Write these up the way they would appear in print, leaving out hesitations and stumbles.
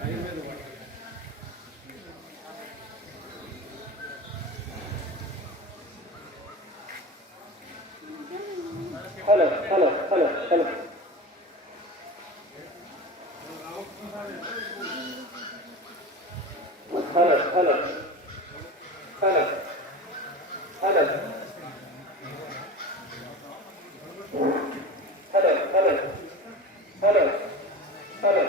Hello hello hello hello hello hello hello hello hello hello hello hello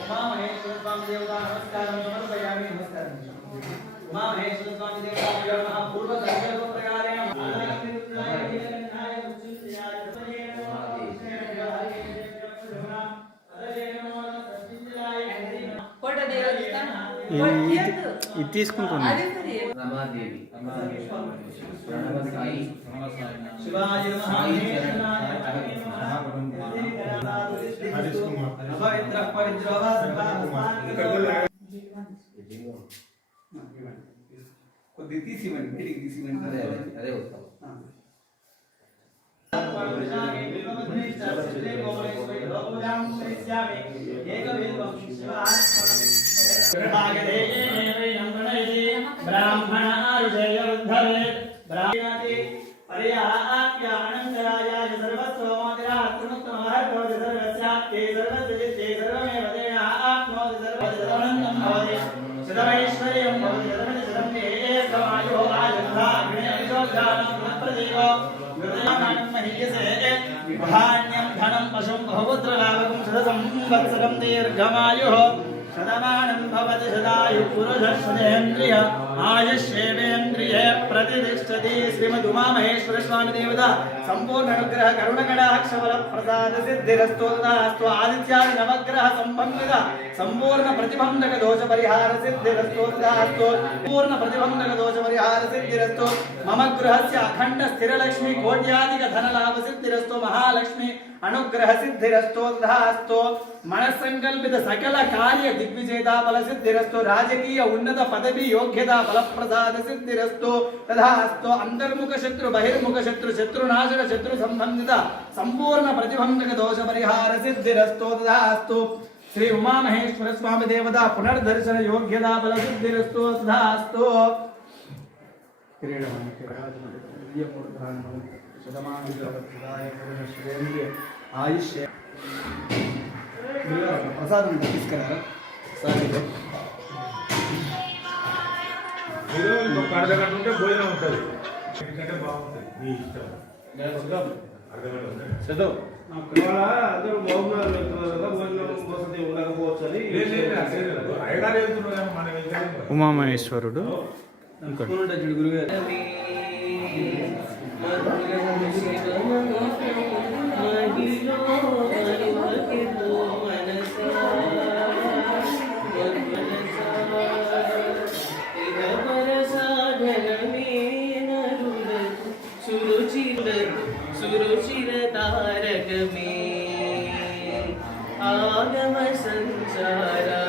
Umamaheshwar Swami देवता नमस्कारं समर्पयामि नमस्कारं उमामहेश्वर स्वामी देवता पूर्व संकल्प प्रकारेण ఇది తీసుకుంటున్నా రమాదేవి ప్రణవ సాయి శివాయ పవిత్ర పవిత్ర కొద్ది తీసివ్వండి బయటికి తీసివ్వండి అదే వస్తాం ब्राह्मण आरुषयोद्धरे ब्राह्मणाति पर्याप्यानन्तरायाय सर्वस्वमोदिरात्मत्वमहर्भवति सर्वस्याप्ते सर्वस्य सर्वमेव तेन आप्नोति सर्वं भवति सदमैश्वर्यं भवति सदं एकमायो आयुर्धाग्नेयोद्धानं प्रतीको गुरुनानं महीयसे विभाण्यं धनं पशुं बहुपुत्रलाभकं सदसंवत्सरं दीर्घमायुः शतमानं भवति शतायुः पुरुषस्तेन्द्रिय आयुष्येवेन्द्रिये प्रतिष्ठति श्रीमदुमामहेश्वर स्वामी देवता संपूर्ण अनुग्रह करुणकटाक्ष बल प्रसाद सिद्धिरस्तु तथास्तु आदित्यादि नवग्रह संबंधित संपूर्ण प्रतिबंधक दोष परिहार सिद्धिरस्तु तथास्तु पूर्ण प्रतिबंधक दोष परिहार सिद्धिरस्तु मम गृहस्य अखंड स्थिर लक्ष्मी कोट्याधिक धन लाभ सिद्धिरस्तु महालक्ष्मी अनुग्रह सिद्धिरस्तु तथास्तु मनस्संकल्पित सकल कार्य दिग्विजयता फल सिद्धिरस्तु राजकीय उन्नत पदवी योग्यता फल प्रसाद सिद्धिरस्तु तथास्तु अंतर्मुख शत्रु बहिर्मुख शत्रु शत्रुनाशक शत्रु संबंधित संपूर्ण प्रतिबंधक दोष परिहार सिद्धिरस्तु तथास्तु श्री उमामहेश्वर स्वामी देवता पुनर्दर्शन योग्यता फल सिद्धिरस्तु तथास्तु आयुष्य प्रसाद తీసుకురా సార్ మీరు ఒక అర్ధగంట ఉంటే భోజనం ఉంటుంది ఎందుకంటే బాగుంటుంది మీ ఇష్టం అర్ధగంట ఉంటుంది చదువు అందరూ బాగున్నారు వెళ్తున్నారు కదా భోజనం వసతి ఉండకపోవచ్చు అని అయ్యగారు వెళ్తున్నారు కానీ మనం వెళ్తే ఉమామహేశ్వరుడు గురుగారు सुरुचिर तारक में आगम संचारा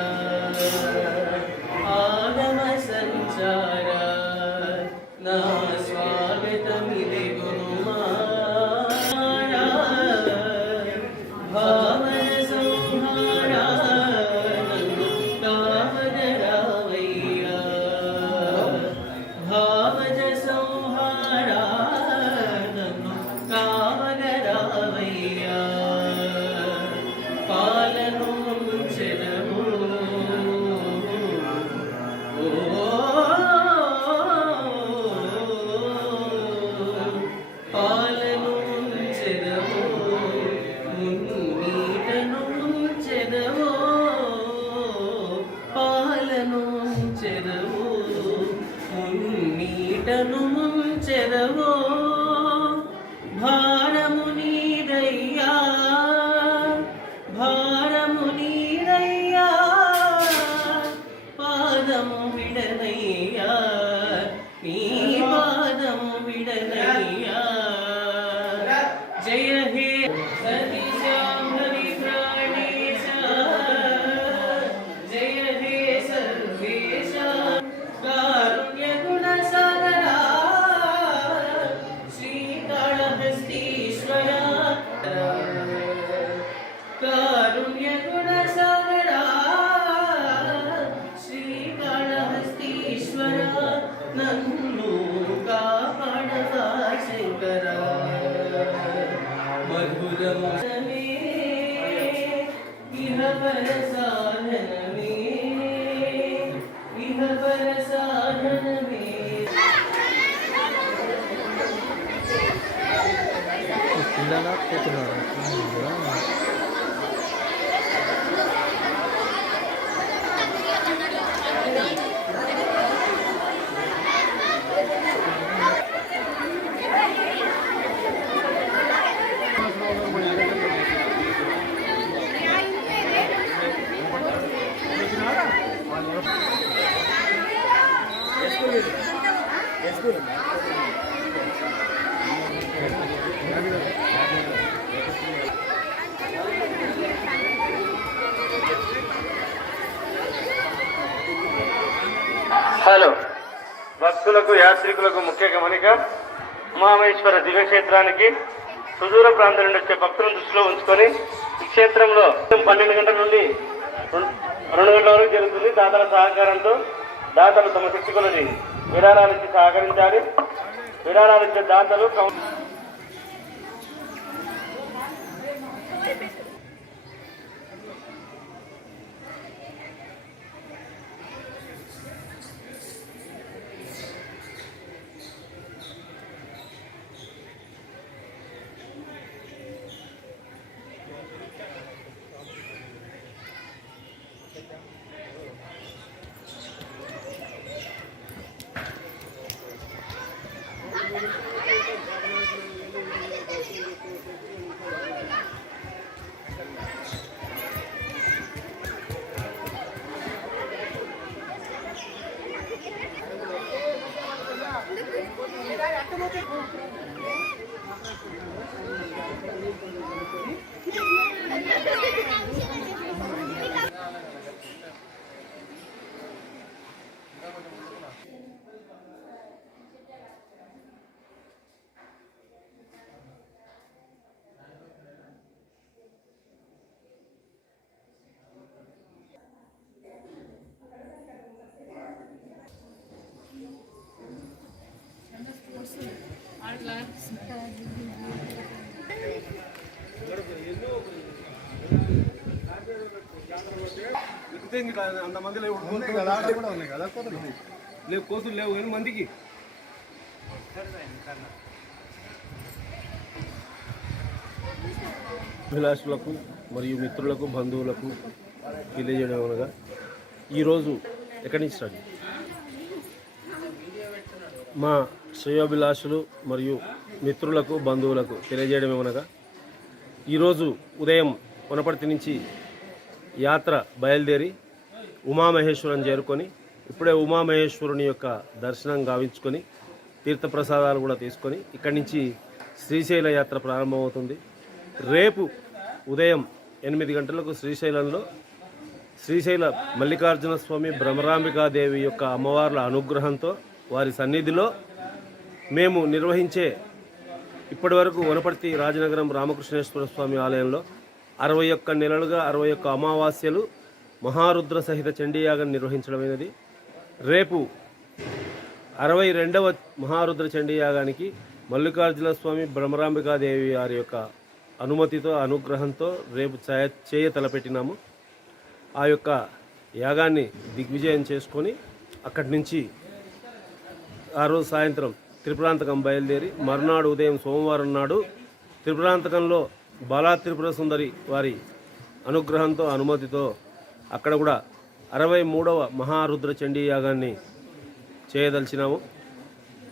నీటను ముంచెదవో భారము నీదయ్యా భారము నీదయ్యా పాదము విడనయ్యా నీ పాదము విడనయ్యా జయ హే సతీశ్యాం హరి ప్రాణేశ జయ హే సర్వేశ కారుణ్య గుణ సాగరా శ్రీకాళహస్తీశ్వర కారుణ్య గుణ సాగరా శ్రీకాళహస్తీశ్వర నన్ను కాపాడవా శంకరా మధురమే ఇహపర సాధనమే ఇహపర సాధనమే పిల్లలా పోతున్నాడు హలో భక్తులకు యాత్రికులకు ముఖ్య గమనిక ఉమామహేశ్వర దివ్యక్షేత్రానికి సుదూర ప్రాంతం నుండి వచ్చే భక్తులను దృష్టిలో ఉంచుకొని ఈ క్షేత్రంలో 12 గంటల నుండి 2 గంటల వరకు జరుగుతుంది. దాతల సహకారంతో దాతలు తమ శక్తి కొలది విరాళాలు ఇచ్చి సహకరించాలి. విరాళాలు ఇచ్చే దాతలు అంతమంది లేవు కోతులు లేవు కానీ మందికి అభిలాషులకు మరియు మిత్రులకు బంధువులకు తెలియజేయడం అనగా ఈరోజు ఎక్కడి నుంచి స్టార్ట్ మా శ్రేయోభిలాషులు మరియు మిత్రులకు బంధువులకు తెలియజేయడం ఏమనగా ఈరోజు ఉదయం వనపర్తి నుంచి యాత్ర బయలుదేరి ఉమామహేశ్వరం చేరుకొని ఇప్పుడే ఉమామహేశ్వరుని యొక్క దర్శనం గావించుకొని తీర్థప్రసాదాలు కూడా తీసుకొని ఇక్కడి నుంచి శ్రీశైల యాత్ర ప్రారంభమవుతుంది. రేపు ఉదయం 8 గంటలకు శ్రీశైలంలో శ్రీశైల మల్లికార్జున స్వామి భ్రమరాంబికాదేవి యొక్క అమ్మవార్ల అనుగ్రహంతో వారి సన్నిధిలో మేము నిర్వహించే ఇప్పటివరకు వనపర్తి రాజనగరం రామకృష్ణేశ్వర స్వామి ఆలయంలో 61 నెలలుగా 61 అమావాస్యలు మహారుద్ర సహిత చండీయాగం నిర్వహించడమైనది. రేపు 62వ మహారుద్ర చండీయాగానికి మల్లికార్జున స్వామి భ్రమరాంబికాదేవి వారి యొక్క అనుమతితో అనుగ్రహంతో రేపు చేయ తలపెట్టినాము. ఆ యొక్క యాగాన్ని దిగ్విజయం చేసుకొని అక్కడి నుంచి ఆ రోజు సాయంత్రం త్రిపురాంతకం బయలుదేరి మరునాడు ఉదయం సోమవారం నాడు త్రిపురాంతకంలో బాలా త్రిపుర సుందరి వారి అనుగ్రహంతో అనుమతితో అక్కడ కూడా 63వ మహారుద్ర చండీ యాగాన్ని చేయదలిచినాము.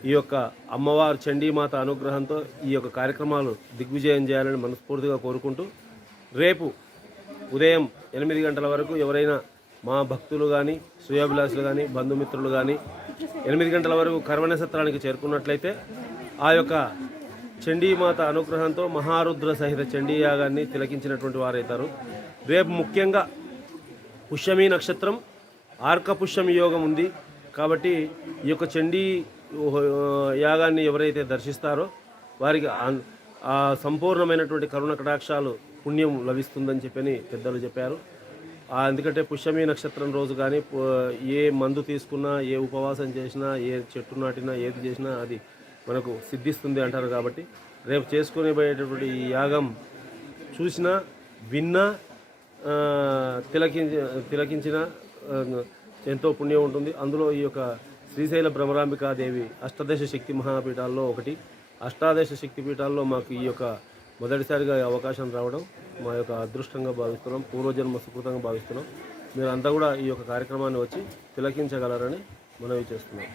ఈ యొక్క అమ్మవారు చండీమాత అనుగ్రహంతో ఈ యొక్క కార్యక్రమాలు దిగ్విజయం చేయాలని మనస్ఫూర్తిగా కోరుకుంటూ రేపు ఉదయం 8 గంటల వరకు ఎవరైనా మా భక్తులు కానీ శ్రేయోభిలాషులు కానీ బంధుమిత్రులు కానీ 8 గంటల వరకు కర్మణ సత్రానికి చేరుకున్నట్లయితే ఆ యొక్క చండీమాత అనుగ్రహంతో మహారుద్ర సహిత చండీ యాగాన్ని తిలకించినటువంటి వారవుతారు. రేపు ముఖ్యంగా పుష్యమి నక్షత్రం ఆర్క పుష్యమి యోగం ఉంది కాబట్టి ఈ యొక్క చండీ యాగాన్ని ఎవరైతే దర్శిస్తారో వారికి ఆ సంపూర్ణమైనటువంటి కరుణ కటాక్షాలు పుణ్యం లభిస్తుందని చెప్పని పెద్దలు చెప్పారు. ఎందుకంటే పుష్యమి నక్షత్రం రోజు కానీ ఏ మందు తీసుకున్నా, ఏ ఉపవాసం చేసినా, ఏ చెట్టు నాటినా, ఏది చేసినా అది మనకు సిద్ధిస్తుంది అంటారు. కాబట్టి రేపు చేసుకునే పోయేటటువంటి ఈ యాగం చూసినా, విన్నా, తిలకించిన ఎంతో పుణ్యం ఉంటుంది. అందులో ఈ యొక్క శ్రీశైల భ్రమరాంబికాదేవి అష్టాదశ శక్తి మహాపీఠాల్లో ఒకటి. అష్టాదశ శక్తి పీఠాల్లో మాకు ఈ యొక్క మొదటిసారిగా అవకాశం రావడం మా యొక్క అదృష్టంగా భావిస్తున్నాం, పూర్వజన్మ సుకృతంగా భావిస్తున్నాం. మీరంతా కూడా ఈ యొక్క కార్యక్రమాన్ని వచ్చి తిలకించగలరని మనవి చేస్తున్నాం.